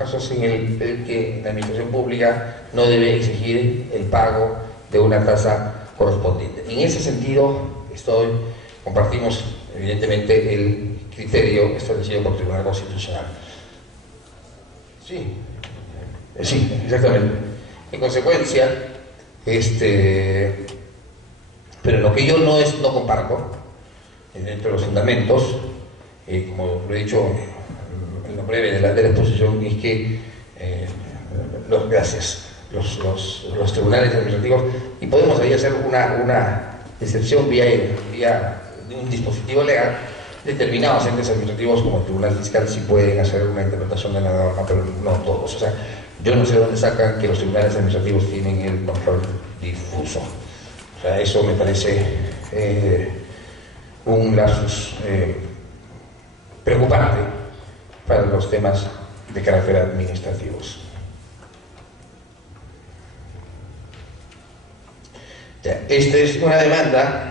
casos en el que la administración pública no debe exigir el pago de una tasa correspondiente. En ese sentido, compartimos evidentemente el criterio establecido por el Tribunal Constitucional. Sí, exactamente. En consecuencia, pero lo que yo no comparto, dentro de los fundamentos, como lo he dicho en lo breve de la exposición, es que los tribunales administrativos, y podemos ahí hacer una excepción vía un dispositivo legal, determinados entes administrativos como el Tribunal Fiscal sí pueden hacer una interpretación de la norma, pero no todos. O sea, yo no sé de dónde sacan que los tribunales administrativos tienen el control difuso. O sea, eso me parece un lapsus preocupante para los temas de carácter administrativos. Ya, esta es una demanda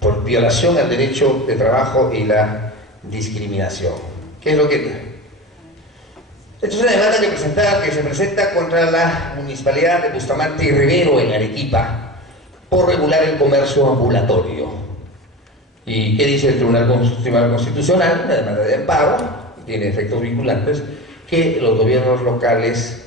por violación al derecho de trabajo y la discriminación. ¿Qué es lo que...? Esta es una demanda que se presenta contra la Municipalidad de Bustamante y Rivero en Arequipa por regular el comercio ambulatorio. ¿Y qué dice el Tribunal Constitucional? Una demanda de amparo, que tiene efectos vinculantes, que los gobiernos locales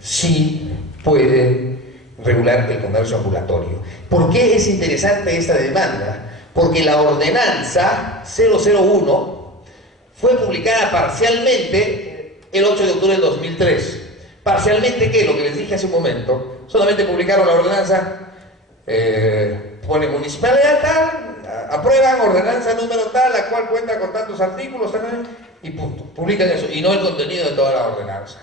sí pueden regular el comercio ambulatorio. ¿Por qué es interesante esta demanda? Porque la ordenanza 001 fue publicada parcialmente el 8 de octubre del 2003. Parcialmente, ¿qué? Lo que les dije hace un momento. Solamente publicaron la ordenanza, pone municipalidad tal, aprueban ordenanza número tal, la cual cuenta con tantos artículos, y punto. Publican eso, y no el contenido de toda la ordenanza.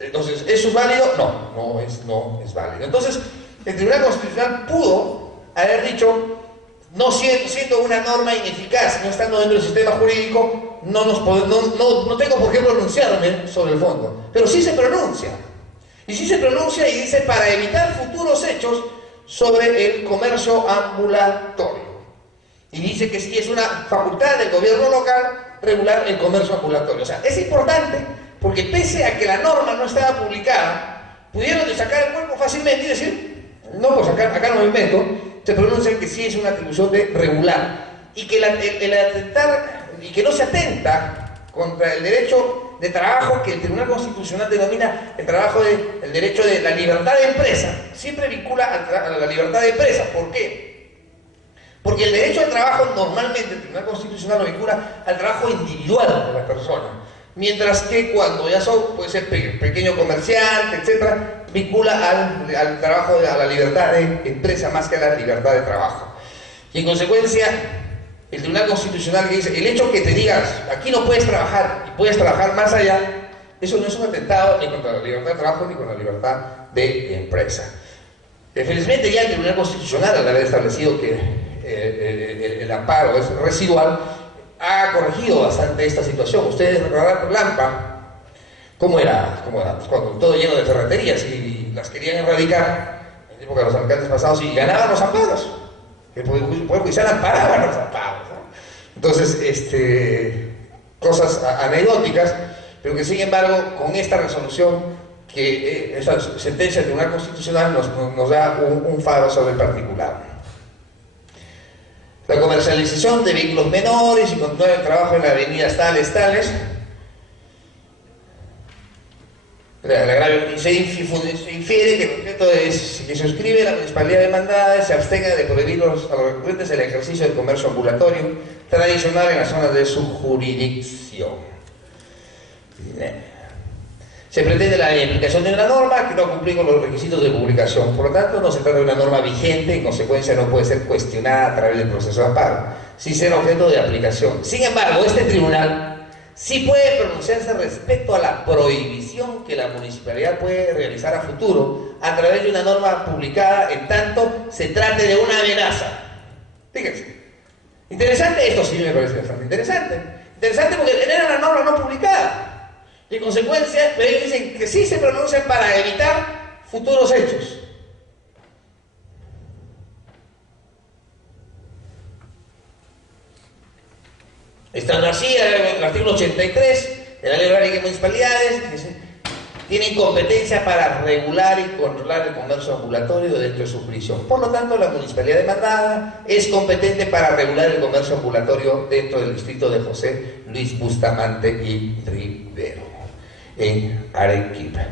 Entonces, ¿eso es válido? No es válido. Entonces, el Tribunal Constitucional pudo haber dicho, no siendo una norma ineficaz, no estando dentro del sistema jurídico, no tengo por qué pronunciarme sobre el fondo. Pero sí se pronuncia. Y sí se pronuncia y dice, para evitar futuros hechos sobre el comercio ambulatorio. Y dice que sí es una facultad del gobierno local regular el comercio ambulatorio. O sea, es importante, porque pese a que la norma no estaba publicada, pudieron sacar el cuerpo fácilmente y decir, no, pues acá no me invento, se pronuncia que sí es una atribución de regular, y que el atentar, y que no se atenta contra el derecho de trabajo que el Tribunal Constitucional denomina el derecho de la libertad de empresa. Siempre vincula a la libertad de empresa. ¿Por qué? Porque el derecho al trabajo normalmente el Tribunal Constitucional lo vincula al trabajo individual de la persona. Mientras que cuando ya puede ser pequeño comerciante, etcétera, vincula al trabajo, a la libertad de empresa más que a la libertad de trabajo. Y en consecuencia, el Tribunal Constitucional que dice, el hecho que te digas, aquí no puedes trabajar y puedes trabajar más allá, eso no es un atentado ni contra la libertad de trabajo ni contra la libertad de empresa. Felizmente ya el Tribunal Constitucional, al haber establecido que el amparo es residual, ha corregido bastante esta situación. Ustedes recordarán Lampa, ¿cómo era? Pues cuando todo lleno de ferreterías y las querían erradicar en época de los alcaldes pasados y ganaban los amparos. El Poder Judicial amparaba los amparos, ¿no? Entonces, cosas anecdóticas, pero que sin embargo, con esta resolución, esta sentencia del Tribunal Constitucional nos da un faro sobre el particular. La comercialización de vehículos menores y continuar el trabajo en las avenidas tales. Se infiere que el objeto es que suscribe la municipalidad demandada y se abstenga de prohibir a los recurrentes el ejercicio del comercio ambulatorio tradicional en las zonas de su jurisdicción. Se pretende la aplicación de una norma que no cumple con los requisitos de publicación. Por lo tanto, no se trata de una norma vigente y en consecuencia no puede ser cuestionada a través del proceso de amparo, sin ser objeto de aplicación. Sin embargo, este tribunal sí puede pronunciarse respecto a la prohibición que la municipalidad puede realizar a futuro a través de una norma publicada en tanto se trate de una amenaza. Fíjense. Interesante, esto sí me parece bastante interesante. Interesante porque era una norma no publicada. Y en consecuencia, ellos dicen que sí se pronuncian para evitar futuros hechos. Estando así, el artículo 83 de la Ley Orgánica de Municipalidades dice: tienen competencia para regular y controlar el comercio ambulatorio dentro de su jurisdicción. Por lo tanto, la municipalidad demandada es competente para regular el comercio ambulatorio dentro del distrito de José Luis Bustamante y Rivero, en Arequipa.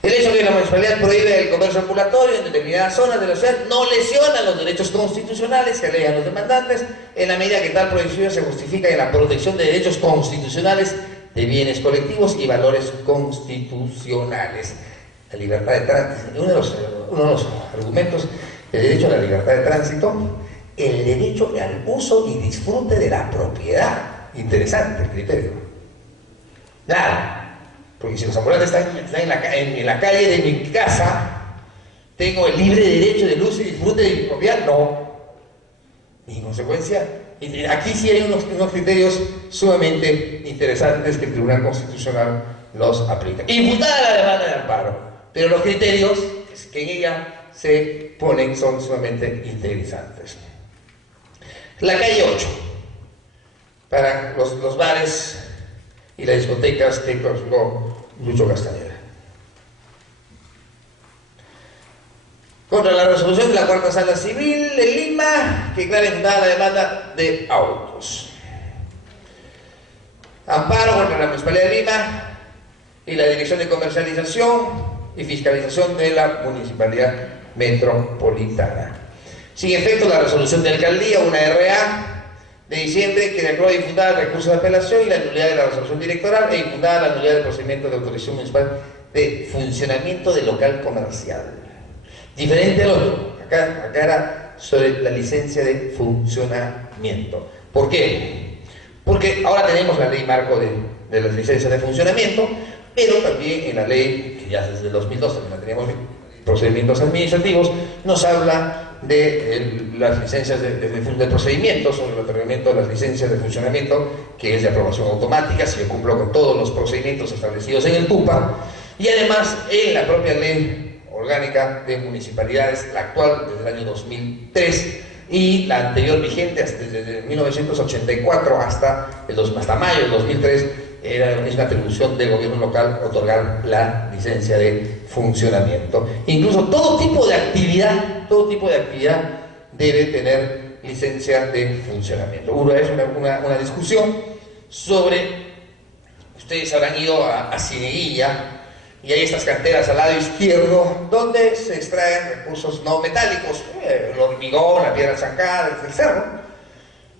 El hecho de que la municipalidad prohíbe el comercio ambulatorio en determinadas zonas de la ciudad no lesiona los derechos constitucionales que alegan los demandantes, en la medida que tal prohibición se justifica en la protección de derechos constitucionales, de bienes colectivos y valores constitucionales. La libertad de tránsito, uno de los argumentos del derecho a la libertad de tránsito, el derecho al uso y disfrute de la propiedad. Interesante el criterio. Claro, porque si los ambulantes están en la calle de mi casa, ¿tengo el libre derecho del uso y disfrute de mi propiedad? No. Y en consecuencia, aquí sí hay unos criterios sumamente interesantes que el Tribunal Constitucional los aplica. Imputada la demanda de amparo, pero los criterios que en ella se ponen son sumamente interesantes. La calle 8, para los bares y las discotecas que clausuró Lucho Castañeda. Contra la resolución de la Cuarta Sala Civil de Lima, que declara infundada la demanda de autos. Amparo contra la Municipalidad de Lima y la Dirección de Comercialización y Fiscalización de la Municipalidad Metropolitana. Sin efecto la resolución de alcaldía, una RA, de diciembre, que declaró infundada el recurso de apelación y la nulidad de la resolución directoral e infundada la nulidad del procedimiento de autorización municipal de funcionamiento del local comercial. Diferente al otro, acá era sobre la licencia de funcionamiento. ¿Por qué? Porque ahora tenemos la ley marco de las licencias de funcionamiento, pero también en la ley, que ya desde el 2012 la teníamos, procedimientos administrativos, nos habla de las licencias de procedimiento, sobre el otorgamiento de las licencias de funcionamiento, que es de aprobación automática, si yo cumplo con todos los procedimientos establecidos en el TUPA, y además en la propia ley orgánica de municipalidades, la actual desde el año 2003, y la anterior vigente desde 1984 hasta mayo del 2003, es una atribución del gobierno local otorgar la licencia de funcionamiento. Incluso todo tipo de actividad debe tener licencia de funcionamiento. Uno es una discusión sobre, ustedes habrán ido a Cieneguilla, y hay estas canteras al lado izquierdo donde se extraen recursos no metálicos, el hormigón, la piedra zancada, el cerro,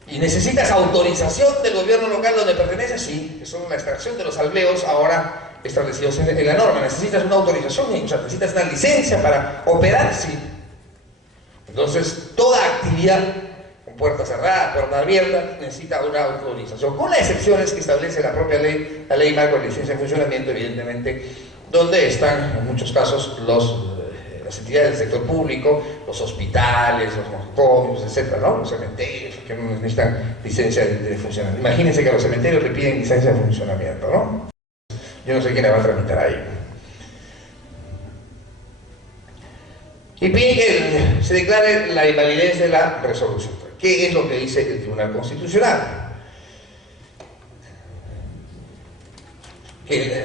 y necesitas autorización del gobierno local donde pertenece, sí, que son la extracción de los albleos ahora establecidos en la norma. Necesitas una autorización, o sea, necesitas una licencia para operar, sí. Entonces, toda actividad con puerta cerrada, puerta abierta, necesita una autorización, con las excepciones que establece la propia ley, la ley marco de licencia de funcionamiento, evidentemente, donde están en muchos casos las entidades del sector público, los hospitales, los nosocomios, etcétera, ¿no? Los cementerios, que no necesitan licencia de funcionamiento. Imagínense que a los cementerios le piden licencia de funcionamiento, ¿no? Yo no sé quién le va a tramitar ahí. Y piden que se declare la invalidez de la resolución. ¿Qué es lo que dice el Tribunal Constitucional? Que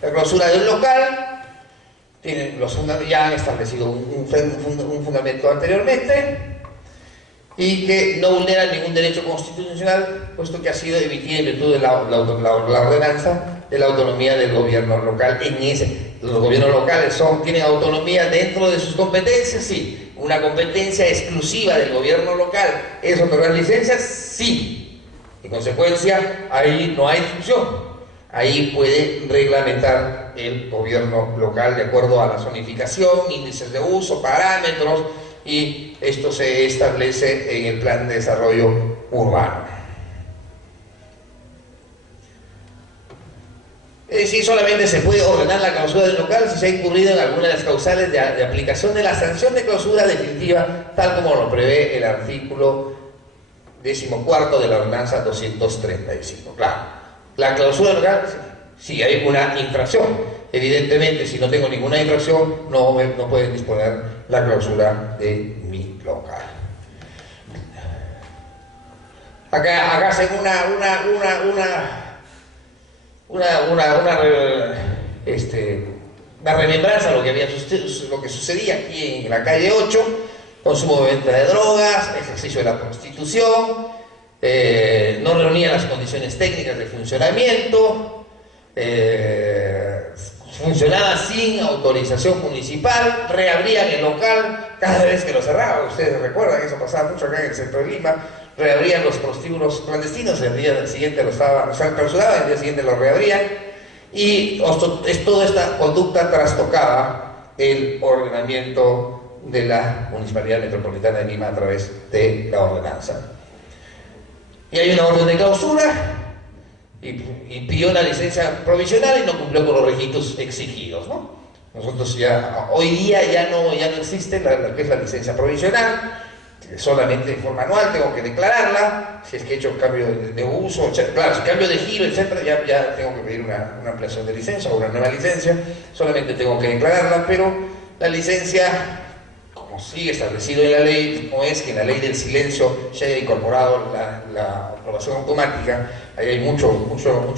la clausura del local ya han establecido un fundamento anteriormente, y que no vulnera ningún derecho constitucional, puesto que ha sido emitida en virtud de la ordenanza de la autonomía del gobierno local. Los gobiernos locales tienen autonomía dentro de sus competencias, sí. Una competencia exclusiva del gobierno local es otorgar licencias, sí. En consecuencia, ahí no hay discusión. Ahí puede reglamentar el gobierno local de acuerdo a la zonificación, índices de uso, parámetros, y esto se establece en el Plan de Desarrollo Urbano. Es decir, solamente se puede ordenar la clausura del local si se ha incurrido en alguna de las causales de aplicación de la sanción de clausura definitiva, tal como lo prevé el artículo 14 de la ordenanza 235. Claro. La clausura local, si hay una infracción, evidentemente, si no tengo ninguna infracción, no pueden disponer la clausura de mi local. Acá hacen una remembranza de lo que sucedía aquí en la calle 8, consumo de venta de drogas, ejercicio de la prostitución, no reunían las condiciones técnicas de funcionamiento, funcionaba sin autorización municipal, reabrían el local cada vez que lo cerraban. Ustedes recuerdan que eso pasaba mucho acá en el centro de Lima. Reabrían los prostíbulos clandestinos, el día siguiente lo clausuraban, el día siguiente lo reabrían, y toda esta conducta trastocaba el ordenamiento de la Municipalidad Metropolitana de Lima a través de la ordenanza. Y hay una orden de clausura, y pidió una licencia provisional y no cumplió con los requisitos exigidos, ¿no? Nosotros hoy día ya no existe lo que es la licencia provisional, solamente en forma anual tengo que declararla, si es que he hecho cambio de uso, claro, si cambio de giro, etcétera, ya tengo que pedir una ampliación de licencia o una nueva licencia, solamente tengo que declararla, pero la licencia, como sigue establecido en la ley, como es que en la ley del silencio se haya incorporado la aprobación automática, ahí hay mucho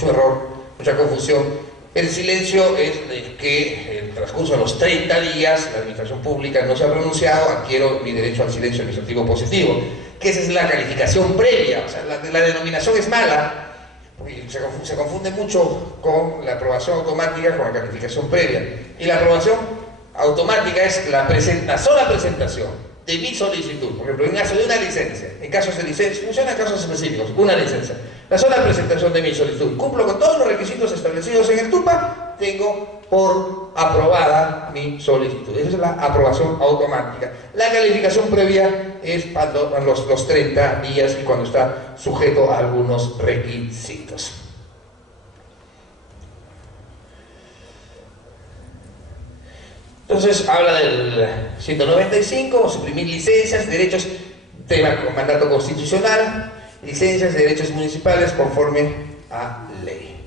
error, mucha confusión. El silencio es de que en el transcurso de los 30 días la administración pública no se ha pronunciado, adquiero mi derecho al silencio administrativo positivo, que esa es la calificación previa. O sea, la denominación es mala, porque se confunde mucho con la aprobación automática con la calificación previa. Y la aprobación automática es la sola presentación de mi solicitud, por ejemplo, en caso de una licencia, en casos de licencia, funciona en casos específicos, una licencia, la sola presentación de mi solicitud, cumplo con todos los requisitos establecidos en el TUPA, tengo por aprobada mi solicitud. Esa es la aprobación automática. La calificación previa es cuando los 30 días y cuando está sujeto a algunos requisitos. Entonces habla del 195, suprimir licencias, derechos, tema con mandato constitucional, licencias de derechos municipales conforme a ley.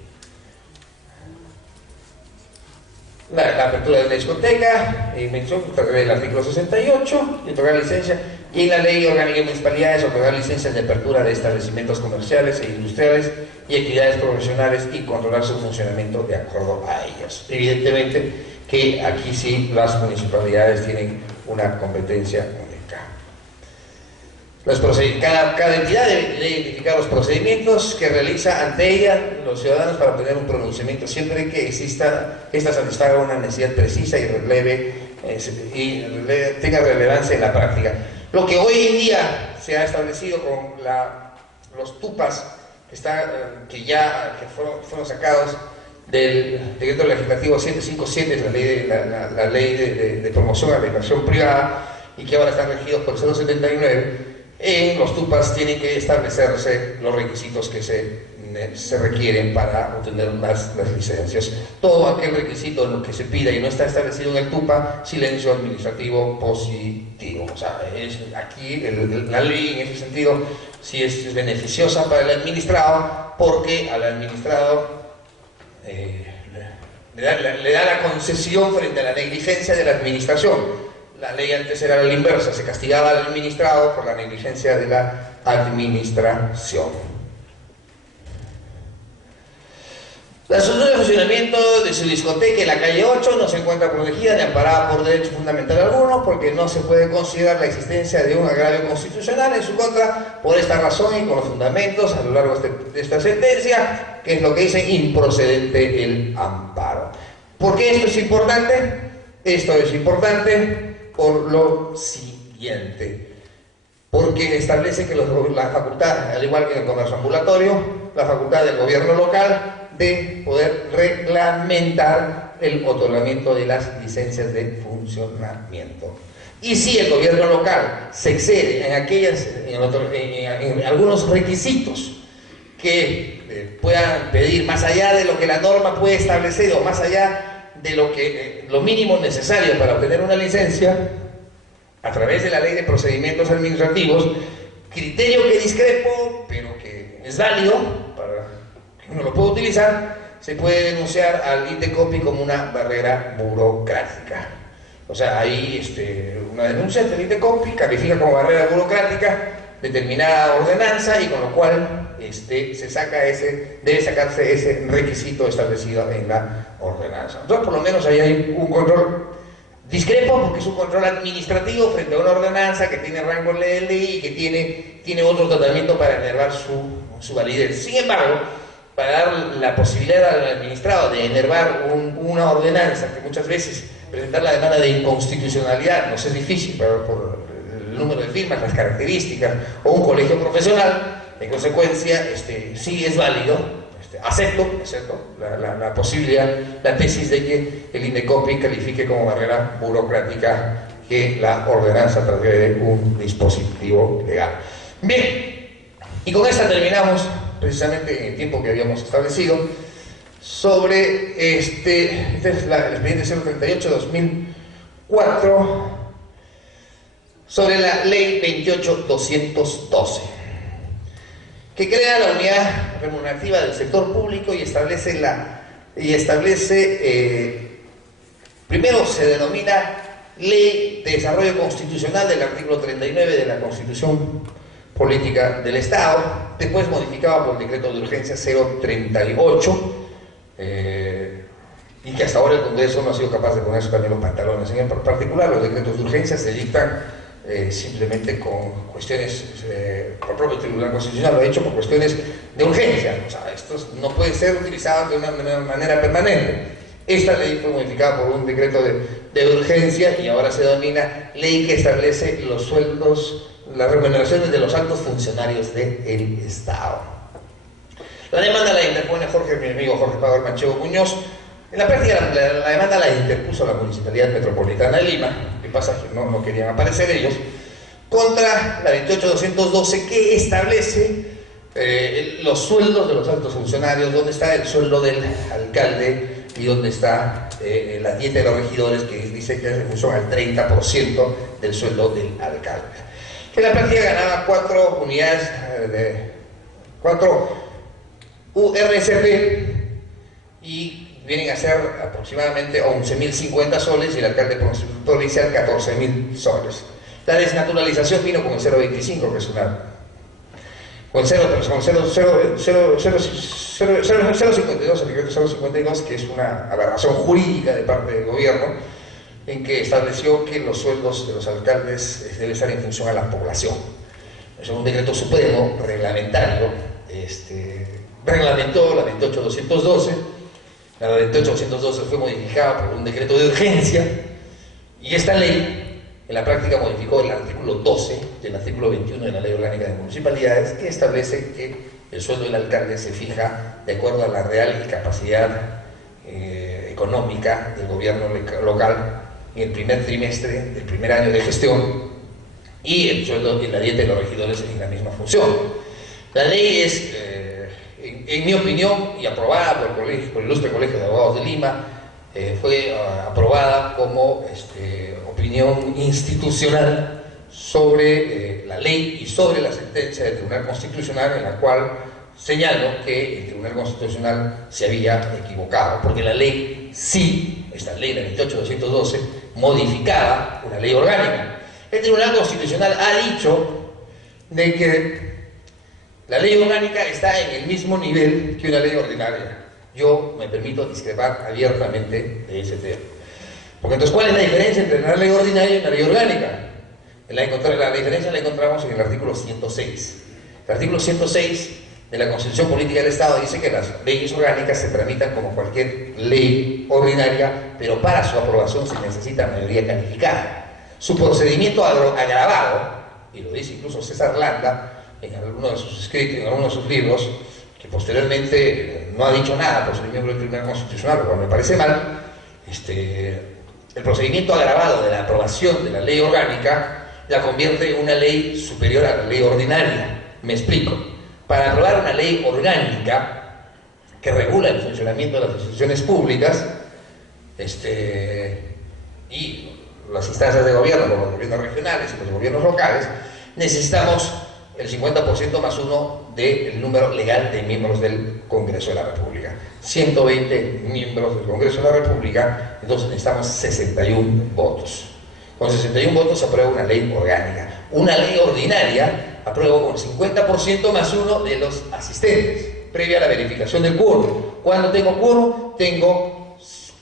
La apertura de una discoteca, mención del artículo 68, y otorgar licencia, y en la ley orgánica de municipalidades otorgar licencias de apertura de establecimientos comerciales e industriales y actividades profesionales y controlar su funcionamiento de acuerdo a ellas. Evidentemente que aquí sí las municipalidades tienen una competencia única. Cada entidad debe identificar los procedimientos que realiza ante ella los ciudadanos para obtener un pronunciamiento siempre que esta satisfaga una necesidad precisa y tenga relevancia en la práctica. Lo que hoy en día se ha establecido con los TUPAS que fueron sacados del decreto legislativo 757, es la ley de promoción a la inversión privada, y que ahora están regidos por el 079, en los TUPAS tienen que establecerse los requisitos que se requieren para obtener las licencias. Todo aquel requisito lo que se pida y no está establecido en el TUPA, silencio administrativo positivo. O sea, aquí la ley en ese sentido sí es beneficiosa para el administrado, porque al administrado le da la concesión frente a la negligencia de la administración. La ley antes era la inversa, se castigaba al administrado por la negligencia de la administración. La estructura de funcionamiento de su discoteca en la calle 8 no se encuentra protegida ni amparada por derecho fundamental alguno, porque no se puede considerar la existencia de un agravio constitucional en su contra. Por esta razón y con los fundamentos a lo largo de esta sentencia, que es lo que dice, improcedente el amparo. ¿Por qué esto es importante? Esto es importante por lo siguiente, porque establece que la facultad, al igual que en el comercio ambulatorio, la facultad del gobierno local de poder reglamentar el otorgamiento de las licencias de funcionamiento. Y si el gobierno local se excede en algunos requisitos que puedan pedir más allá de lo que la norma puede establecer o más allá de lo mínimo necesario para obtener una licencia, a través de la ley de procedimientos administrativos, criterio que discrepo, pero que es válido para que uno lo pueda utilizar, se puede denunciar al INDECOPI como una barrera burocrática. O sea, ahí una denuncia del INDECOPI califica como barrera burocrática determinada ordenanza, y con lo cual debe sacarse ese requisito establecido en la ordenanza. Entonces, por lo menos ahí hay un control. Discrepo porque es un control administrativo frente a una ordenanza que tiene rango de ley y que tiene otro tratamiento para enervar su validez. Sin embargo, para dar la posibilidad al administrado de enervar una ordenanza, que muchas veces presentar la demanda de inconstitucionalidad nos es difícil, pero por el número de firmas, las características, o un colegio profesional, en consecuencia, sí es válido. Acepto la posibilidad, la tesis de que el INDECOPI califique como barrera burocrática que la ordenanza transgrede un dispositivo legal. Bien, y con esta terminamos precisamente en el tiempo que habíamos establecido sobre este es el expediente 038-2004 sobre la ley 28.212, que crea la unidad remunerativa del sector público y establece primero se denomina Ley de Desarrollo Constitucional del artículo 39 de la Constitución Política del Estado, después modificada por el decreto de urgencia 038, y que hasta ahora el Congreso no ha sido capaz de ponerse también los pantalones. En particular, los decretos de urgencia se dictan simplemente con cuestiones, por el propio Tribunal Constitucional lo ha hecho por cuestiones de urgencia. O sea, estos no pueden ser utilizados de una manera permanente. Esta ley fue modificada por un decreto de urgencia y ahora se denomina ley que establece los sueldos, las remuneraciones de los altos funcionarios del Estado. La demanda la interpone mi amigo Jorge Pablo Manchego Muñoz. En la práctica la demanda la interpuso la Municipalidad Metropolitana de Lima, que pasa que no querían aparecer ellos, contra la 28.212, que establece los sueldos de los altos funcionarios, dónde está el sueldo del alcalde y dónde está la dieta de los regidores, que dice que son al 30% del sueldo del alcalde. Que en la práctica ganaba 4 unidades, 4 URSP, y vienen a ser aproximadamente 11.050 soles y el alcalde provincial 14.000 soles. La desnaturalización vino con el 0.25, que es una... con 0.52, el decreto 0.52, que es una aberración jurídica de parte del gobierno, en que estableció que los sueldos de los alcaldes deben estar en función a la población. Es un decreto supremo, reglamentario, reglamentó la 28.212. La 28.212 fue modificada por un decreto de urgencia, y esta ley en la práctica modificó el artículo 12 del artículo 21 de la Ley Orgánica de Municipalidades, que establece que el sueldo del alcalde se fija de acuerdo a la real capacidad económica del gobierno local en el primer trimestre del primer año de gestión, y el sueldo y la dieta de los regidores en la misma función. La ley es, en mi opinión, y aprobada por el Ilustre Colegio de Abogados de Lima, fue aprobada como opinión institucional sobre la ley y sobre la sentencia del Tribunal Constitucional, en la cual señaló que el Tribunal Constitucional se había equivocado, porque la ley sí, esta ley, la 28.212, modificaba una ley orgánica. El Tribunal Constitucional ha dicho de que la ley orgánica está en el mismo nivel que una ley ordinaria. Yo me permito discrepar abiertamente de ese tema. Porque entonces, ¿cuál es la diferencia entre una ley ordinaria y una ley orgánica? La diferencia la encontramos en el artículo 106. El artículo 106 de la Constitución Política del Estado dice que las leyes orgánicas se tramitan como cualquier ley ordinaria, pero para su aprobación se necesita mayoría calificada. Su procedimiento agravado, y lo dice incluso César Landa en alguno de sus escritos, en alguno de sus libros, que posteriormente no ha dicho nada por ser miembro del Tribunal Constitucional, lo cual me parece mal. El procedimiento agravado de la aprobación de la ley orgánica la convierte en una ley superior a la ley ordinaria. Me explico. Para aprobar una ley orgánica que regula el funcionamiento de las instituciones públicas y las instancias de gobierno, como los gobiernos regionales y los gobiernos locales, necesitamos el 50% más 1 del número legal de miembros del Congreso de la República. 120 miembros del Congreso de la República, entonces necesitamos 61 votos. Con 61 votos se aprueba una ley orgánica. Una ley ordinaria apruebo con 50% más uno de los asistentes, previa a la verificación del quórum. Cuando tengo quórum,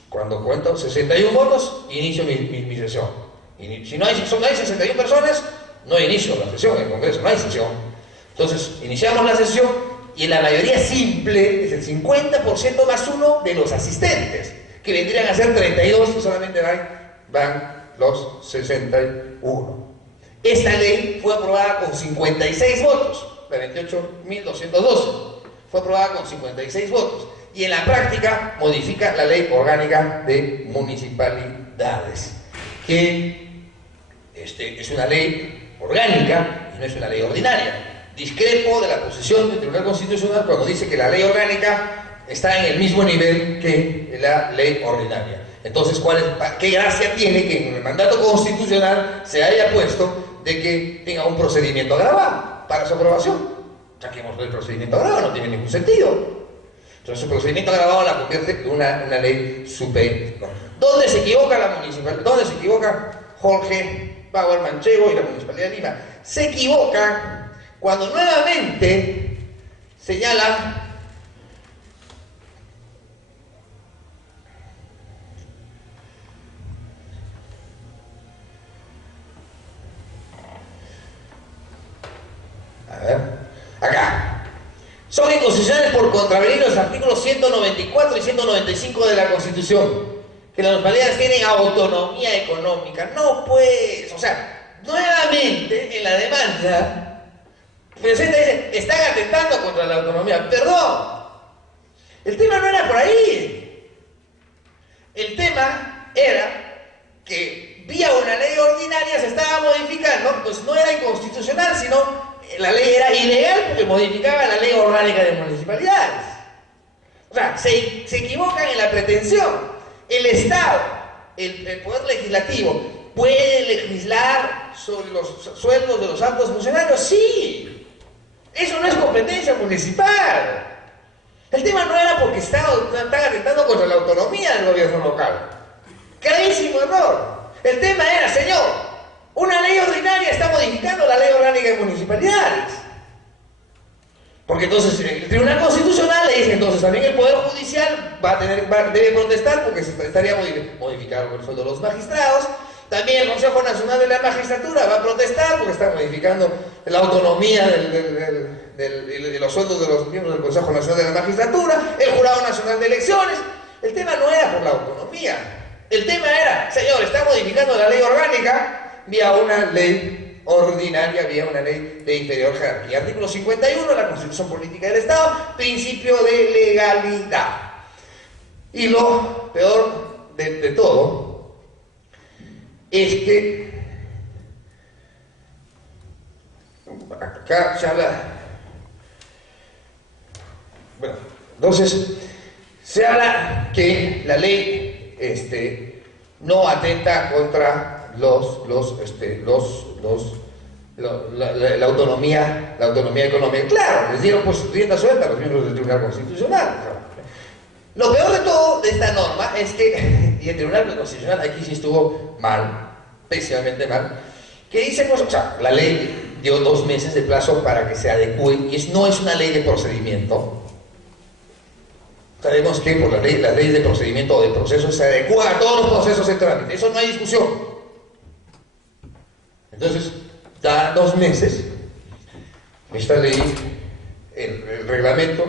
cuando cuento 61 votos, inicio mi sesión. Y si no hay 61 personas, no inicio la sesión en el Congreso, no hay sesión. Entonces, iniciamos la sesión y la mayoría simple es el 50% más uno de los asistentes, que vendrían a ser 32 y solamente van los 61. Esta ley fue aprobada con 56 votos, la 28.212. Fue aprobada con 56 votos. Y en la práctica modifica la Ley Orgánica de Municipalidades, que es una ley orgánica y no es una ley ordinaria. Discrepo de la posición del Tribunal Constitucional cuando dice que la ley orgánica está en el mismo nivel que la ley ordinaria. Entonces, ¿qué gracia tiene que en el mandato constitucional se haya puesto de que tenga un procedimiento agravado para su aprobación? Saquemos el procedimiento agravado, no tiene ningún sentido. Entonces, el procedimiento agravado la convierte en una ley superior. ¿Dónde se equivoca la municipalidad? ¿Dónde se equivoca Jorge Bauer Manchego y la Municipalidad de Lima? Se equivoca cuando nuevamente señala acá. Son inconstitucionales por contravenir los artículos 194 y 195 de la Constitución, que las municipalidades tienen autonomía económica. No, pues, o sea, nuevamente en la demanda, el presidente dice, están atentando contra la autonomía. Perdón, el tema no era por ahí. El tema era que vía una ley ordinaria se estaba modificando, pues no era inconstitucional, sino la ley era ilegal porque modificaba la ley orgánica de municipalidades. O sea, se equivocan en la pretensión. El Estado, el Poder Legislativo, ¿puede legislar sobre los sueldos de los altos funcionarios? Sí. Eso no es competencia municipal. El tema no era porque están atentando contra la autonomía del gobierno local. Gravísimo error. El tema era, señor, una ley ordinaria está modificando la ley orgánica de municipalidades. Porque entonces el Tribunal Constitucional le dice, entonces también el Poder Judicial debe protestar porque se estaría modificando el sueldo de los magistrados. También el Consejo Nacional de la Magistratura va a protestar porque está modificando la autonomía de los sueldos de los miembros del Consejo Nacional de la Magistratura, el Jurado Nacional de Elecciones. El tema no era por la autonomía. El tema era, señor, está modificando la ley orgánica vía una ley ordinaria, vía una ley de inferior jerarquía. Artículo 51 de la Constitución Política del Estado, principio de legalidad. Y lo peor de todo es que acá se habla, bueno, entonces se habla que la ley no atenta contra la autonomía económica. Claro, les dieron pues rienda suelta a los miembros del Tribunal Constitucional. Lo peor de todo de esta norma es que, y el Tribunal Constitucional aquí sí estuvo mal, especialmente mal, que dice, pues, o sea, la ley dio 2 meses de plazo para que se adecue, y no es una ley de procedimiento. Sabemos que por las leyes de procedimiento o de proceso se adecua a todos los procesos en trámite, eso no hay discusión. Entonces, da 2 meses, esta ley, el reglamento,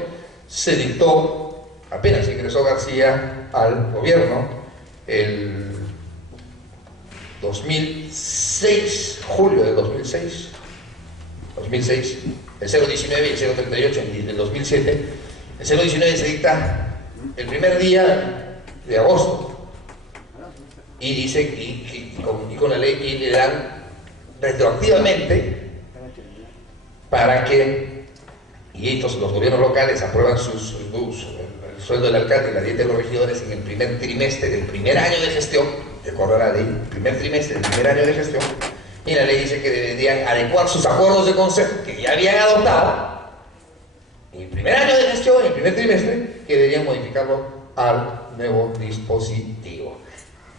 se dictó, apenas ingresó García al gobierno, el 2006, julio del 2006, el 019 y el 038 del 2007, el 019 se dicta el primer día de agosto, y dice, y con la ley, y le dan retroactivamente para que, y estos, los gobiernos locales aprueban el sueldo del alcalde y la dieta de los regidores en el primer trimestre del primer año de gestión, de acuerdo a la ley, primer trimestre del primer año de gestión, y la ley dice que deberían adecuar sus acuerdos de consejo que ya habían adoptado en el primer año de gestión, en el primer trimestre, que deberían modificarlo al nuevo dispositivo.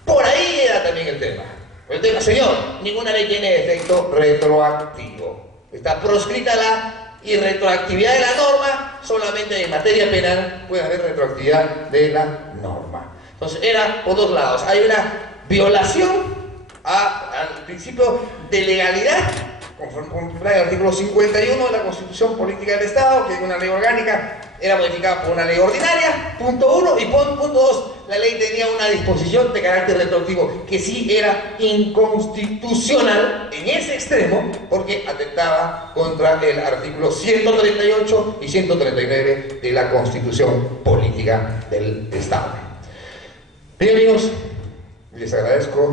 Por ahí era también el tema. El tema, señor, ninguna ley tiene efecto retroactivo. Está proscrita la irretroactividad de la norma, solamente en materia penal puede haber retroactividad de la norma. Entonces era por dos lados, hay una violación al principio de legalidad, conforme al artículo 51 de la Constitución Política del Estado, que es una ley orgánica, era modificada por una ley ordinaria, punto 1, y punto 2, la ley tenía una disposición de carácter retroactivo que sí era inconstitucional en ese extremo, porque atentaba contra el artículo 138 y 139 de la Constitución Política del Estado. Bien, amigos, les agradezco